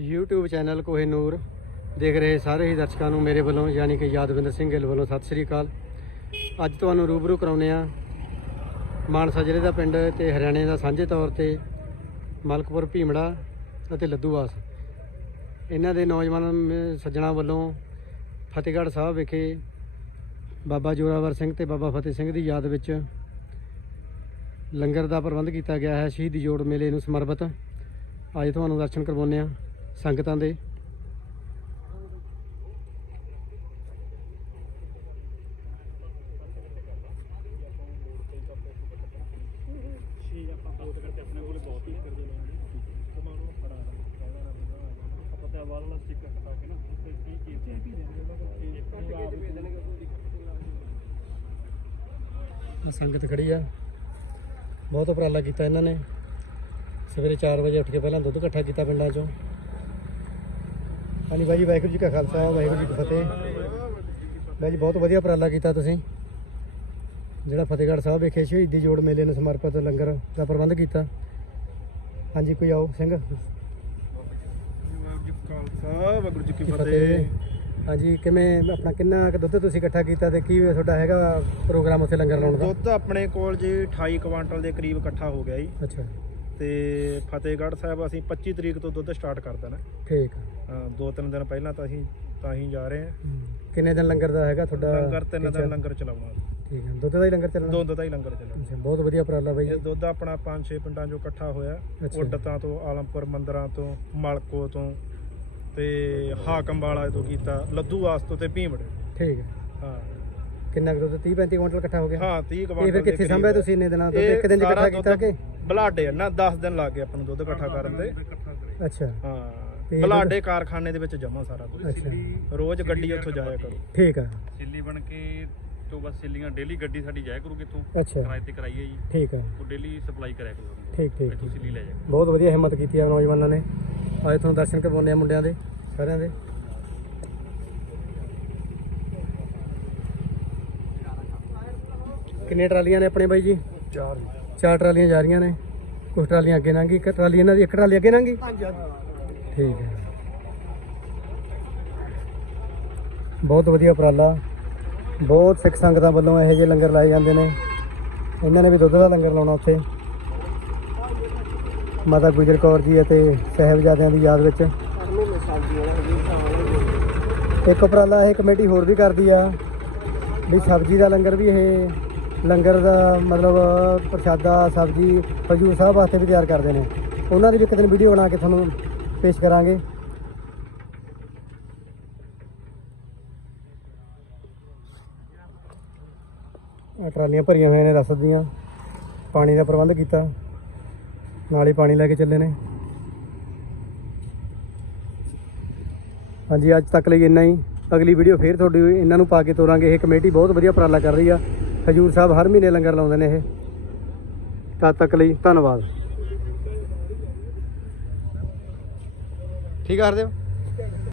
YouTube channel Kohinoor ਦੇਖ ਰਹੇ ਸਾਰੇ ਹੀ ਦਰਸ਼ਕਾਂ ਨੂੰ ਮੇਰੇ ਵੱਲੋਂ, ਯਾਨੀ ਕਿ ਯਾਦਵਿੰਦਰ ਸਿੰਘ ਗਿੱਲ ਵੱਲੋਂ ਸਤਿ ਸ੍ਰੀ ਅਕਾਲ। ਅੱਜ ਤੁਹਾਨੂੰ ਰੂਬਰੂ ਕਰਾਉਨੇ ਆ ਮਾਨਸਾ ਜ਼ਿਲ੍ਹੇ ਦਾ ਪਿੰਡ ਤੇ ਹਰਿਆਣੇ ਦਾ ਸਾਂਝੇ ਤੌਰ ਤੇ ਮਲਕਪੁਰ, ਭੀਮੜਾ ਅਤੇ ਲੱਦੂਵਾਸ। ਇਹਨਾਂ ਦੇ ਨੌਜਵਾਨ ਮ- ਸੱਜਣਾ ਵੱਲੋਂ ਫਤਿਹਗੜ੍ਹ ਸਾਹਿਬ ਵਿਖੇ ਬਾਬਾ ਜੋਰਾਵਰ ਸਿੰਘ ਤੇ ਬਾਬਾ ਫਤਿਹ ਸਿੰਘ ਦੀ ਯਾਦ ਵਿੱਚ ਲੰਗਰ ਦਾ ਪ੍ਰਬੰਧ ਕੀਤਾ ਗਿਆ ਹੈ। ਸ਼ਹੀਦੀ ਜੋੜ ਮੇਲੇ ਨੂੰ ਸਮਰਪਿਤ। ਅੱਜ ਤੁਹਾਨੂੰ ਦਰਸ਼ਨ ਕਰਵਾਉਂਦੇ ਆ ਸੰਗਤਾਂ ਦੇ। ਸੰਗਤ ਖੜੀ ਆ। ਬਹੁਤ ਉਪਰਾਲਾ ਕੀਤਾ ਇਹਨਾਂ ਨੇ। ਸਵੇਰੇ 4 ਵਜੇ ਉੱਠ ਕੇ ਪਹਿਲਾਂ ਦੁੱਧ ਇਕੱਠਾ ਕੀਤਾ ਪਿੰਡਾਂ 'ਚੋਂ। ਹਾਂਜੀ ਬਾਈ ਵਾਹਿਗੁਰੂ ਜੀ ਕਾ ਖਾਲਸਾ ਵਾਹਿਗੁਰੂ ਜੀ ਕੀ ਫਤਿਹ। ਬਾਈ ਜੀ ਬਹੁਤ ਵਧੀਆ ਉਪਰਾਲਾ ਕੀਤਾ ਤੁਸੀਂ। ਜਿਹੜਾ ਫਤਿਹਗੜ੍ਹ ਸਾਹਿਬ ਵਿਖੇ ਸ਼ਹੀਦੀ ਜੋੜ ਮੇਲੇ ਨੂੰ ਸਮਰਪਿਤ ਲੰਗਰ ਦਾ ਪ੍ਰਬੰਧ ਕੀਤਾ। ਹਾਂਜੀ ਕੋਈ ਆਓ ਸਿੰਘ। ਵਾਹਿਗੁਰੂ ਜੀ ਕਾ ਖਾਲਸਾ ਵਾਹਿਗੁਰੂ ਜੀ ਕੀ ਫਤਿਹ। ਹਾਂਜੀ ਕਿਵੇਂ ਆਪਣਾ ਕਿੰਨਾ ਕੁ ਦੁੱਧ ਤੁਸੀਂ ਇਕੱਠਾ ਕੀਤਾ ਤੇ ਕੀ ਤੁਹਾਡਾ ਹੈਗਾ ਪ੍ਰੋਗਰਾਮ ਉੱਥੇ ਲੰਗਰ ਲਾਉਣ ਦਾ? ਦੁੱਧ ਆਪਣੇ ਕੋਲ ਜੀ 28 ਕੁਆਂਟਲ ਦੇ ਕਰੀਬ ਇਕੱਠਾ ਹੋ ਗਿਆ ਜੀ। ਅੱਛਾ। ਤੇ ਫਤਿਹਗੜ੍ਹ ਸਾਹਿਬ ਅਸੀਂ 25 ਤਰੀਕ ਤੋਂ ਦੁੱਧ ਸਟਾਰਟ ਕਰ ਦੇਣਾ ਠੀਕ ਆ। ਦੋ ਤਿੰਨ ਦਿਨ ਪਹਿਲਾਂ ਤਾਂ ਅਸੀਂ ਤਾਂ ਹੀ ਜਾ ਰਹੇ ਹਾਂ। ਕਿੰਨੇ ਦਿਨ ਲੰਗਰ ਦਾ ਹੈਗਾ ਤੁਹਾਡਾ? ਲੰਗਰ ਤਿੰਨ? ਦਿਨ ਲੰਗਰ ਚਲਾਉਣਾ। ਠੀਕ ਹੈ। ਦੁੱਧ ਦਾ ਹੀ ਲੰਗਰ ਚੱਲਣਾ? ਦੁੱਧ ਦਾ ਹੀ ਲੰਗਰ ਚੱਲਣਾ। ਅੱਛਾ ਬਹੁਤ ਵਧੀਆ ਉਪਰਾਲਾ ਬਾਈ ਇਹ ਦੁੱਧ ਆਪਣਾ ਪੰਜ ਛੇ ਪਿੰਡਾਂ ਚੋਂ ਇਕੱਠਾ ਹੋਇਆ। ਉੱਡਤਾਂ ਤੋਂ ਆਲਮਪੁਰ ਮੰਦਰਾਂ ਤੋਂ ਮਲਕੋ ਤੋਂ ਤੇ ਹਾਕਮ ਵਾਲਾ ਤੋਂ ਕੀਤਾ ਲੱਦੂ ਵਾਸਤੋਂ ਤੇ ਭੀਮੜੇ ਠੀਕ ਹੈ। ਹਾਂ। ਕਿੰਨਾ ਕੁ ਦੁੱਧ? 30 35 ਕੁਇੰਟਲ ਇਕੱਠਾ ਹੋ ਗਿਆ? ਹਾਂ 30 ਇਹ ਕੁਆਂਟਲ ਫਿਰ ਕਿੱਥੇ ਸੰਭਿਆ। ਤੁਸੀਂ ਇੰਨੇ ਦਿਨਾਂ ਤੋਂ? ਇਹ ਇੱਕ ਦਿਨ ਚ ਇਕੱਠਾ ਕੀਤਾ ਕਿ? ਬਲਾਡੇ ਨਾ 10 ਦਿਨ ਲੱਗ ਗਏ ਆਪਾਂ ਨੂੰ ਦੁੱਧ ਇਕੱਠਾ ਕਰਨ ਦੇ ਅੱਛਾ। ਹਾਂ। ਤੇ ਬਲਾਡੇ ਕਾਰਖਾਨੇ ਦੇ ਵਿੱਚ ਜਮਾ ਸਾਰਾ ਦੁੱਧ ਅੱਛਾ। ਰੋਜ਼ ਗੱਡੀ ਉੱਥੋਂ ਜਾਇਆ ਕਰੋ। ਠੀਕ ਆ। ਸਿੱਲੀ ਬਣ ਕੇ ਤੋਂ ਬਸ ਸਿੱਲੀਆਂ ਡੇਲੀ ਗੱਡੀ ਸਾਡੀ ਜਾਇਆ ਕਰੂ ਕਿੱਥੋਂ? ਅੱਛਾ। ਕਿਰਾਏ ਤੇ ਕਰਾਈਏ ਜੀ। ਠੀਕ ਆ। ਉਹ ਡੇਲੀ ਸਪਲਾਈ ਕਰਿਆ ਕਰੂ ਸਾਨੂੰ। ਠੀਕ ਠੀਕ ਇੱਥੋਂ ਸਿੱਲੀ ਲੈ ਜਾ ਬਹੁਤ ਵਧੀਆ ਹਿੰਮਤ ਕੀਤੀ ਆ ਨੌਜਵਾਨਾਂ ਨੇ। ਅੱਜ ਤੁਹਾਨੂੰ ਦਰਸ਼ਨ ਕਰਵਾਉਂਦੇ ਆ ਮੁੰਡਿਆਂ ਦੇ ਸਾਰਿਆਂ ਦੇ। ਕਿੰਨੇ ਟਰਾਲੀਆਂ ਨੇ ਆਪਣੇ ਬਾਈ ਜੀ? ਚਾਰ ਚਾਰ ਟਰਾਲੀਆਂ ਜਾ ਰਹੀਆਂ ਨੇ। ਕੁਝ ਟਰਾਲੀਆਂ ਅੱਗੇ ਲੰਘੀ ਇੱਕ ਟਰਾਲੀ ਇਹਨਾਂ ਦੀ ਇੱਕ ਟਰਾਲੀ ਅੱਗੇ ਲੰਘੀ ਠੀਕ ਹੈ। ਬਹੁਤ ਵਧੀਆ ਉਪਰਾਲਾ। ਬਹੁਤ ਸਿੱਖ ਸੰਗਤਾਂ ਵੱਲੋਂ ਇਹੋ ਜਿਹੇ ਲੰਗਰ ਲਾਏ ਜਾਂਦੇ ਨੇ। ਇਹਨਾਂ ਨੇ ਵੀ ਦੁੱਧ ਦਾ ਲੰਗਰ ਲਾਉਣਾ ਉੱਥੇ। ਮਾਤਾ ਗੁਜਰ ਕੌਰ ਜੀ ਅਤੇ ਸਾਹਿਬਜ਼ਾਦਿਆਂ ਦੀ ਯਾਦ ਵਿੱਚ। ਇੱਕ ਉਪਰਾਲਾ ਇਹ ਕਮੇਟੀ ਹੋਰ ਵੀ ਕਰਦੀ ਆ ਵੀ ਸਬਜ਼ੀ ਦਾ ਲੰਗਰ ਵੀ ਇਹ ਲੰਗਰ ਦਾ ਮਤਲਬ ਪ੍ਰਸ਼ਾਦਾ, ਸਬਜ਼ੀ ਹਜੂਰ ਸਾਹਿਬ ਵਾਸਤੇ ਵੀ ਤਿਆਰ ਕਰਦੇ ਨੇ। ਉਹਨਾਂ ਦੀ ਵੀ ਇੱਕ ਦਿਨ ਵੀਡੀਓ ਬਣਾ ਕੇ ਤੁਹਾਨੂੰ ਪੇਸ਼ ਕਰਾਂਗੇ। ਟਰਾਲੀਆਂ ਭਰੀਆਂ ਹੋਈਆਂ ਨੇ ਰਸਦ ਦੀਆਂ। ਪਾਣੀ ਦਾ ਪ੍ਰਬੰਧ ਕੀਤਾ। ਨਾਲ ਹੀ ਪਾਣੀ ਲੈ ਕੇ ਚੱਲੇ ਨੇ। ਹਾਂਜੀ, ਅੱਜ ਤੱਕ ਲਈ ਇੰਨਾ ਹੀ। ਅਗਲੀ ਵੀਡੀਓ ਫੇਰ ਤੁਹਾਡੀ ਇਹਨਾਂ ਨੂੰ ਪਾ ਕੇ ਤੋਰਾਂਗੇ। ਇਹ ਕਮੇਟੀ ਬਹੁਤ ਵਧੀਆ ਉਪਰਾਲਾ ਕਰ ਰਹੀ ਆ। ਹਜੂਰ ਸਾਹਿਬ ਹਰ ਮਹੀਨੇ ਲੰਗਰ ਲਾਉਂਦੇ ਨੇ ਇਹ। ਤਦ ਤੱਕ ਲਈ ਧੰਨਵਾਦ। ਠੀਕ ਆ ਹਰਦੇਵ?